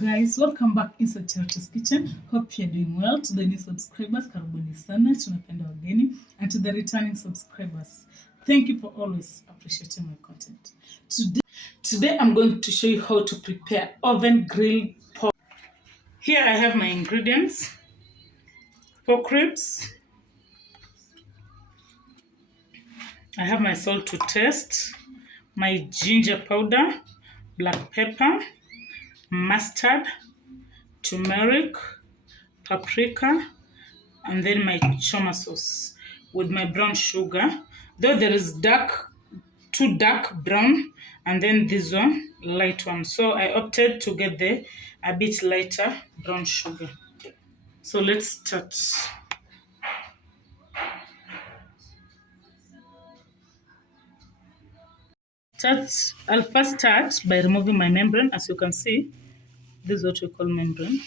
Guys, welcome back inside Charity's Kitchen. Hope you're doing well. To the new subscribers, karibuni sana, tunapenda wageni, and to the returning subscribers, thank you for always appreciating my content. Today I'm going to show you how to prepare oven grilled pork. Here I have my ingredients: pork ribs, I have my salt to taste, my ginger powder, black pepper, mustard, turmeric, paprika, and then my choma sauce with my brown sugar. Though there is too dark brown, and then this one light one. So I opted to get a bit lighter brown sugar. So let's start. I'll first start by removing my membrane. As you can see, this is what we call membrane.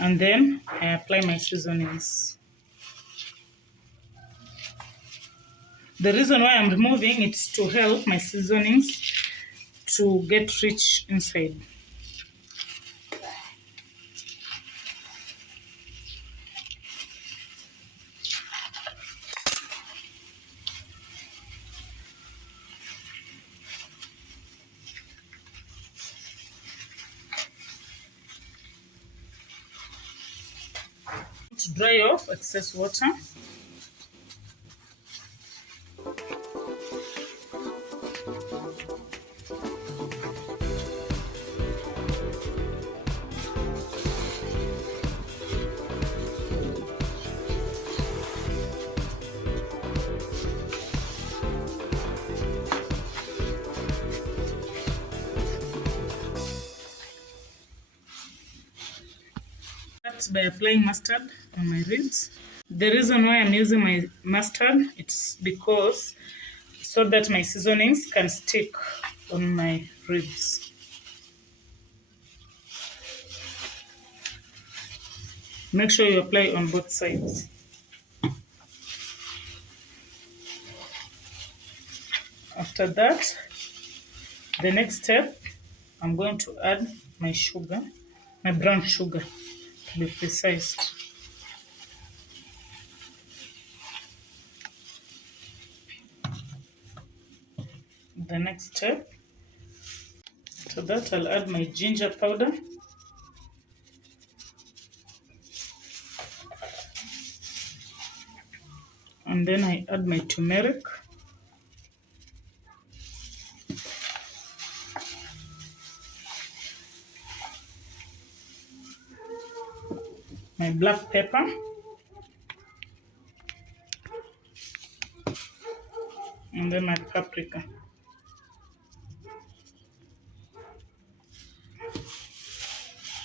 And then I apply my seasonings. The reason why I'm removing it is to help my seasonings to get rich inside. To dry off excess water. By applying mustard on my ribs. The reason why I'm using my mustard, it's because so that my seasonings can stick on my ribs. Make sure you apply on both sides. After that, the next step, I'm going to add my sugar, my brown sugar, to be precise. The next step, to that I'll add my ginger powder, and then I add my turmeric, my black pepper, and then my paprika.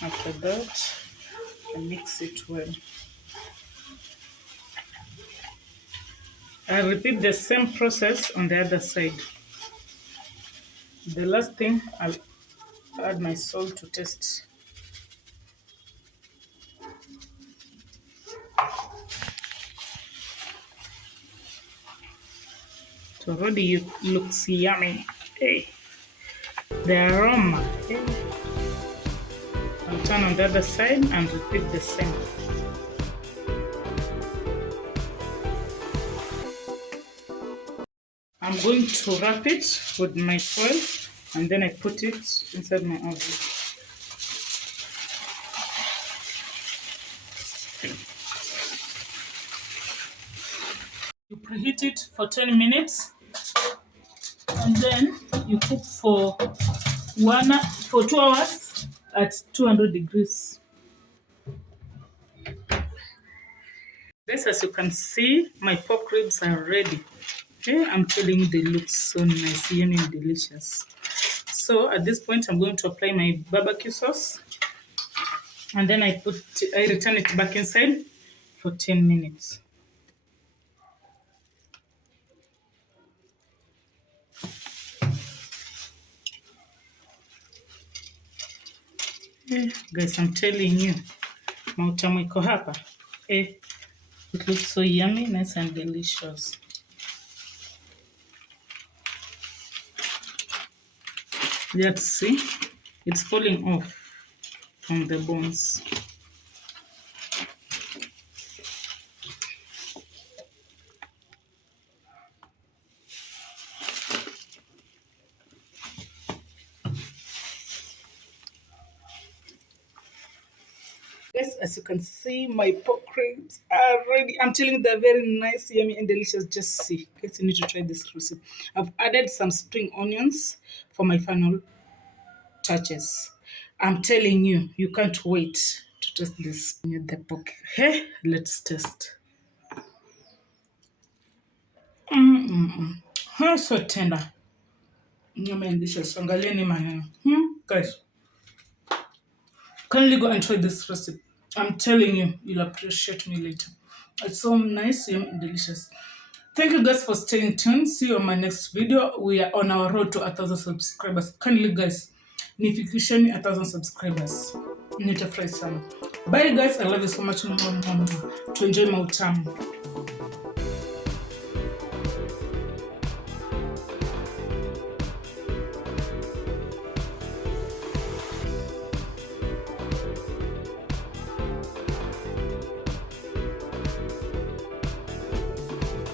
After that, I mix it well. I repeat the same process on the other side. The last thing, I'll add my salt to taste. It already looks yummy. Hey, the aroma. Hey. I'll turn on the other side and repeat the same. I'm going to wrap it with my foil, and then I put it inside my oven. You preheat it for 10 minutes, and then you cook for 2 hours at 200 degrees. This, as you can see, my pork ribs are ready. Okay, I'm telling you, they look so nice, yummy and delicious. So at this point, I'm going to apply my BBQ sauce, and then I return it back inside for 10 minutes. Guys, I'm telling you, mautamu iko hapa. It looks so yummy, nice and delicious. Let's see. It's falling off from the bones. Guys, as you can see, my pork ribs are ready. I'm telling you, they're very nice, yummy, and delicious. Just see. Guys, you need to try this recipe. I've added some spring onions for my final touches. I'm telling you, you can't wait to taste this. The pork. Hey, let's taste. How so tender. Yummy and delicious. Angalieni maneno. Guys, kindly go and try this recipe. I'm telling you, you'll appreciate me later. It's so nice, yummy, and delicious. Thank you guys for staying tuned. See you on my next video. We are on our road to 1,000 subscribers. Kindly guys, nifikisheni 1,000 subscribers. Nitafurahi sana. Bye guys, I love you so much. To enjoy my time.